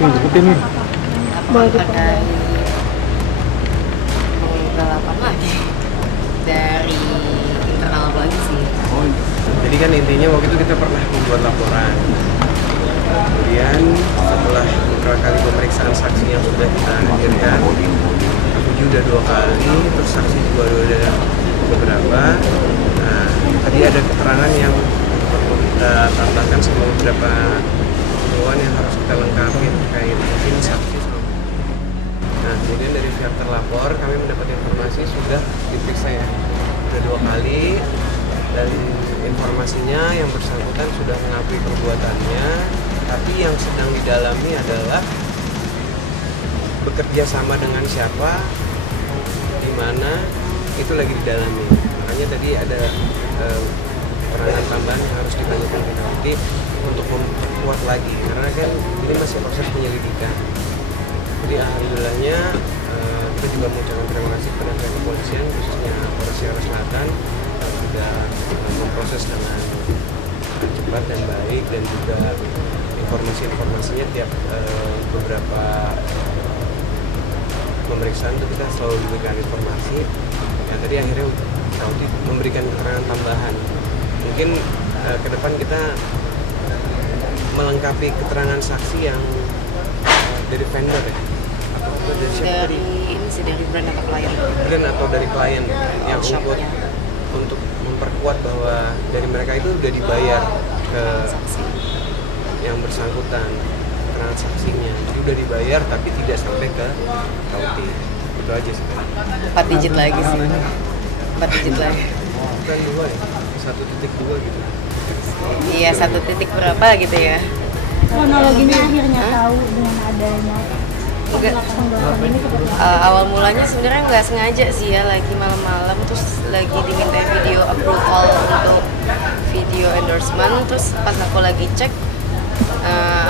Ikutin nih. Laporan terkait penggelapan lagi dari internal apa lagi sih? Oh, jadi kan intinya waktu itu kita pernah membuat laporan. Kemudian setelah beberapa kali pemeriksaan saksi yang sudah kita hadirkan, aku udah 2 kali, terus saksi juga udah beberapa. Nah, tadi ada keterangan yang perlu kita tambahkan sama beberapa keperluan yang harus kita lengkapi terkait mungkin saksi. Nah, kemudian dari pihak terlapor kami mendapat informasi sudah diperiksa ya, sudah 2 kali, dan informasinya yang bersangkutan sudah mengakui perbuatannya, tapi yang sedang didalami adalah bekerja sama dengan siapa, di mana, itu lagi didalami. Makanya tadi ada perangan tambahan yang harus ditanyakan ke Kauti untuk memperkuat lagi, karena kan ini masih proses penyelidikan. Jadi alhamdulillahnya kita juga mengucapkan terima kasih kepada pihak kepolisian, khususnya Polres Jakarta Selatan, yang sudah memproses dengan cepat dan baik, dan juga informasinya tiap beberapa pemeriksaan itu kita selalu diberikan informasi yang tadi akhirnya memberikan keterangan tambahan. Mungkin ke depan kita melengkapi keterangan saksi yang dari vendor ya, atau dari siapa tadi? Ini sih dari brand atau klien? Brand atau dari klien yang untuk memperkuat bahwa dari mereka itu udah dibayar ke yang bersangkutan, keterangan saksinya, jadi udah dibayar tapi tidak sampai ke Kauti. Itu aja sih. 4 digit lagi sih. 4 digit lagi. Bukan 2 ya, 1.2 gitu. Iya, 1 titik berapa gitu ya. Kronologinya akhirnya tahu dengan adanya Enggak. Awal mulanya sebenarnya nggak sengaja sih ya, lagi malam-malam terus lagi diminta video approval untuk video endorsement, terus pas aku lagi cek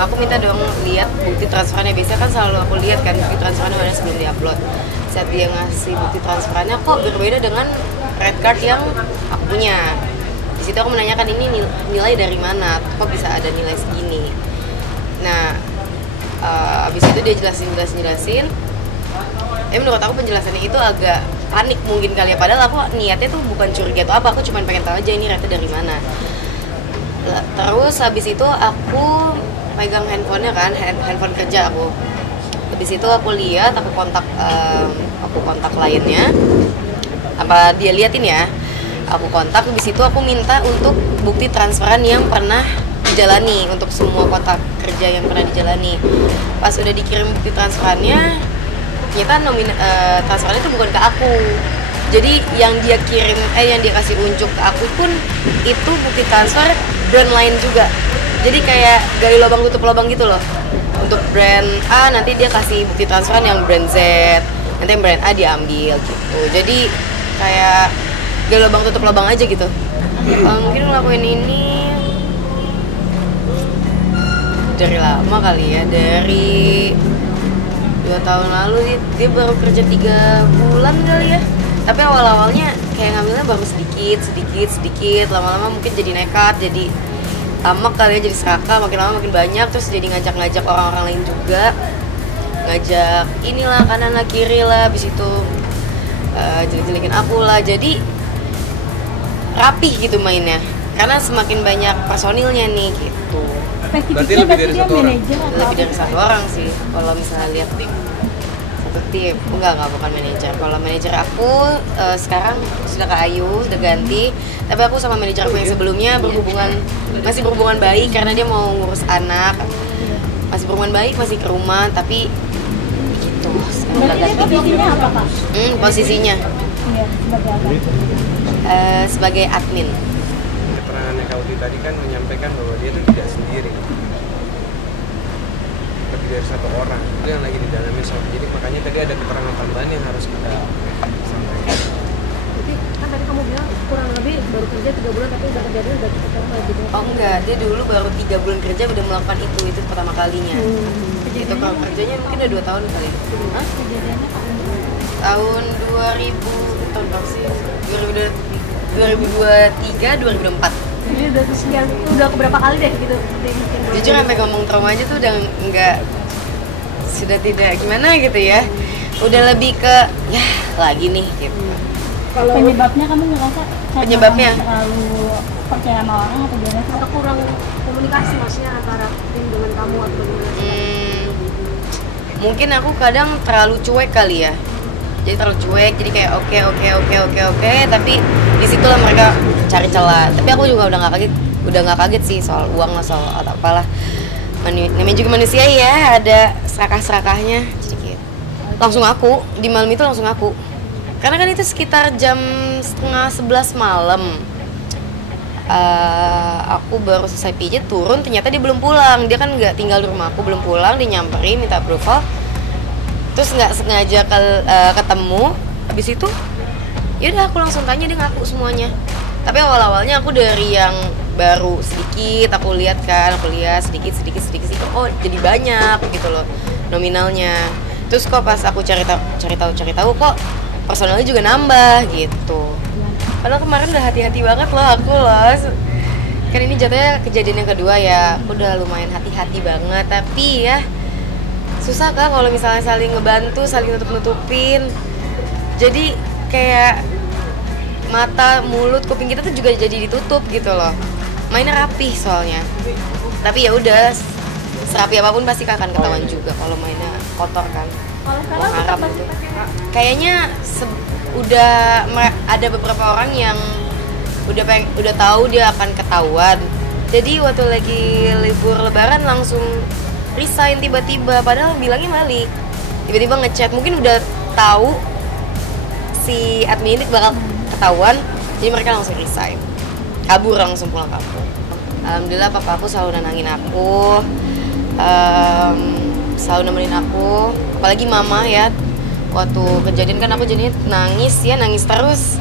aku minta dong lihat bukti transferannya. Biasanya kan selalu aku lihat kan bukti transferannya mana sebelum diupload. Saat dia ngasih bukti transferannya kok berbeda dengan red card yang aku punya. Di situ aku menanyakan ini nilai dari mana, kok bisa ada nilai segini. Nah, abis itu dia jelasin. Menurut aku penjelasannya itu agak panik mungkin kali ya. Padahal aku niatnya tuh bukan curiga atau apa, aku cuma pengen tahu aja ini rate dari mana. Terus habis itu aku pegang handphonenya kan, handphone kerja aku. Habis itu aku lihat, aku kontak kliennya. Apa dia liatin ya? Aku kontak, habis itu aku minta untuk bukti transferan yang pernah dijalani untuk semua kontak kerja yang pernah dijalani. Pas udah dikirim bukti transferannya, ternyata transferannya itu bukan ke aku. Jadi yang dia kirim, yang dia kasih unjuk ke aku pun itu bukti transfer brand lain juga. Jadi kayak gali lubang tutup lubang gitu loh. Untuk brand A nanti dia kasih bukti transferan yang brand Z, nanti yang brand A diambil gitu. Jadi kayak gali lubang tutup lubang aja gitu. Mungkin ngelakuin ini dari lama kali ya, dari 2 tahun lalu. Dia baru kerja 3 bulan kali ya, tapi awal-awalnya kayak ngambilnya baru sedikit, lama-lama mungkin jadi nekat, jadi tamak kali ya, jadi serakah, makin lama makin banyak, terus jadi ngajak-ngajak orang-orang lain juga, ngajak inilah kanan lah kiri lah, habis itu jelek-jelekin aku lah, jadi rapih gitu mainnya, karena semakin banyak personilnya nih gitu. Berarti lebih dari 1 orang? Lebih dari 1 orang sih, kalau misalnya lihat satu tim. Enggak, bukan manajer. Kalau manajer aku sekarang sudah ke Ayu, sudah ganti. Tapi aku sama manajer aku yang sebelumnya masih berhubungan baik karena dia mau ngurus anak. Masih berhubungan baik, masih ke rumah, tapi gitu. Berarti posisinya apa, Pak? Posisinya sebagai admin. Keterangannya Kauti tadi kan menyampaikan bahwa dia itu tidak sendiri, lebih dari 1 orang itu yang lagi didalami sama. Jadi makanya tadi ada keterangan tambahan yang harus kita sampaikan. Jadi kan tadi kamu bilang kurang lebih baru kerja 3 bulan tapi udah kejadian udah cukup lama gitu. Oh enggak, dia dulu baru 3 bulan kerja udah melakukan itu pertama kalinya. Itu kalau kerjanya mungkin udah 2 tahun kali. Hah? Kejadiannya Tahun 2000, tahun berapa sih? 2023, 2024. Jadi udah sekian, udah keberapa kali deh gitu? Jujur sampai ngomong trauma aja tuh udah nggak sudah tidak gimana gitu ya, udah lebih ke ya lagi nih gitu. Kalau penyebabnya kamu ngerasa Penyebabnya? terlalu percaya sama orang atau gimana sih? atau kurang komunikasi maksudnya antara tim dengan kamu atau gimana? Mungkin aku kadang terlalu cuek kali ya, jadi terlalu cuek, jadi kayak oke, tapi disitulah mereka cari celah. Tapi aku juga udah nggak kaget sih soal uang lah, soal atau apalah. Namanya juga manusia ya, ada serakah-serakahnya. Jadi kayak langsung aku di malam itu langsung aku, karena kan itu sekitar jam 10:30 malam. Aku baru selesai pijit, turun, ternyata dia belum pulang. Dia kan nggak tinggal di rumah aku, belum pulang. Dia nyamperin minta approval, terus nggak sengaja ketemu. Habis itu yaudah aku langsung tanya, dia ngaku semuanya. Tapi awalnya aku dari yang baru sedikit, aku lihat sedikit, oh jadi banyak gitu loh nominalnya. Terus kok pas aku cari tahu kok personalnya juga nambah gitu. Padahal kemarin udah hati-hati banget loh aku loh. Kan ini jatuhnya kejadian yang kedua ya, aku udah lumayan hati-hati banget. Tapi ya susah kan kalau misalnya saling ngebantu, saling nutup-nutupin. Jadi kayak mata, mulut, kuping kita tuh juga jadi ditutup gitu loh. Mainnya rapih soalnya. Tapi ya udah, serapi apapun pasti akan ketahuan juga kalau mainnya kotor kan. Kalau sekarang tetap masih pakai Kayaknya udah ada beberapa orang yang udah tahu dia akan ketahuan. Jadi waktu lagi libur lebaran langsung resign tiba-tiba, padahal bilangnya balik. Tiba-tiba ngechat, mungkin udah tahu si admin ini bakal ketahuan, jadi mereka langsung resign. Kabur, langsung pulang kampung. Alhamdulillah papa aku selalu nenangin aku. Selalu nemenin aku, apalagi mama ya. Waktu kejadian kan aku jadinya nangis terus.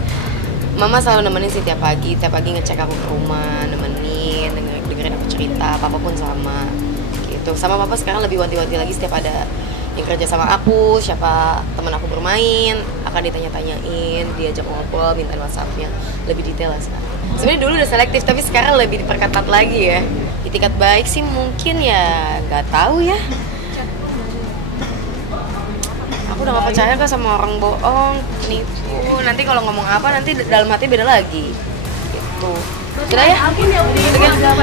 Mama selalu nemenin sih tiap pagi ngecek aku ke rumah, nemenin, dengerin aku cerita. Papa pun sama gitu. Sama papa sekarang lebih wanti-wanti lagi, setiap ada yang kerja sama aku, siapa teman aku bermain, akan ditanya-tanyain, diajak ngobrol, minta WhatsApp-nya, lebih detail lah sekarang. Sebenarnya dulu udah selektif, tapi sekarang lebih diperketat lagi ya. Di tingkat baik sih mungkin ya nggak tahu ya. Aku udah gak percaya kan sama orang bohong, nipu. Nanti kalau ngomong apa nanti dalam hati beda lagi. Gitu. Sudah ya? Alvin ya udah